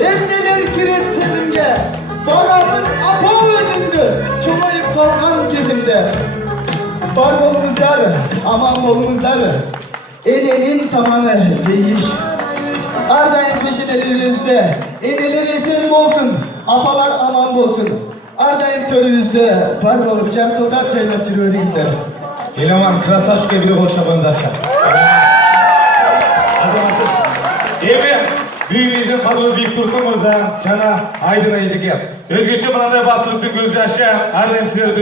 Emneler kiret sezimge. Bağırdım apa özündü. Çoğayıp kalkan kezimde. Var olunuzlar, aman olunuzlar. Enenin tamamı değiş. Ardayın peşinelerinizde. Eneler esen olsun, apalar aman olsun. Ardayın törünüzde. Var olup çarpıldak çaylar çırıyoruzlar. Eleman krasavçıya bile konuşabanız aşağı. Azamasiz. Evi, büyüğünüzün kadını büyük Tursun Mırza, cana Aydın Ayıcık yap. Özgeçe bana da batırdık gözü aşağı. Ardayım sizlere